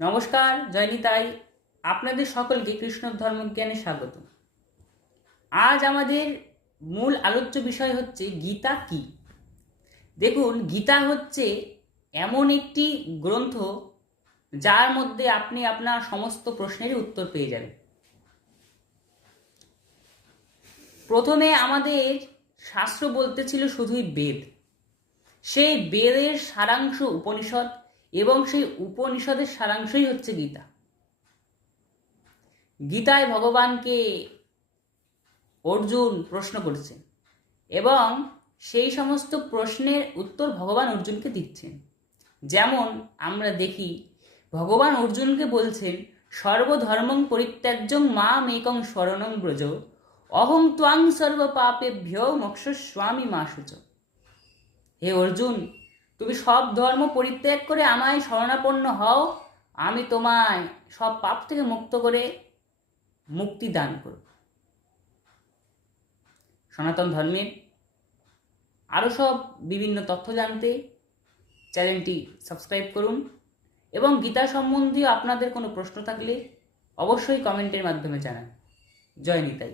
নমস্কার, জয় নিতাই। আপনাদের সকলকে কৃষ্ণ ধর্মজ্ঞানে স্বাগত। আজ আমাদের মূল আলোচ্য বিষয় হচ্ছে গীতা কি। দেখুন, গীতা হচ্ছে এমন একটি গ্রন্থ যার মধ্যে আপনি আপনার সমস্ত প্রশ্নেরই উত্তর পেয়ে যাবেন। প্রথমে আমাদের শাস্ত্র বলতে ছিল শুধুই বেদ। সেই বেদের সারাংশ উপনিষদ এবং সেই উপনিষদের সারাংশই হচ্ছে গীতা। গীতায় ভগবানকে অর্জুন প্রশ্ন করছেন এবং সেই সমস্ত প্রশ্নের উত্তর ভগবান অর্জুনকে দিচ্ছেন। যেমন আমরা দেখি ভগবান অর্জুনকে বলছেন, সর্বধর্মং পরিত্যাজ্যং মাম একং শরণং ব্রজ, অহং ত্বাং সর্ব পাপেভ্যো মোক্ষয়িষ্যামি মা শুচ। হে অর্জুন, তুমি সব ধর্ম পরিত্যাগ করে আমায় শরণাপন্ন হও, আমি তোমায় সব পাপ থেকে মুক্ত করে মুক্তি দান করব। সনাতন ধর্মের আরও সব বিভিন্ন তথ্য জানতে চ্যানেলটি সাবস্ক্রাইব করুন এবং গীতা সম্বন্ধীয় আপনাদের কোনো প্রশ্ন থাকলে অবশ্যই কমেন্টের মাধ্যমে জানান। জয় নিতাই।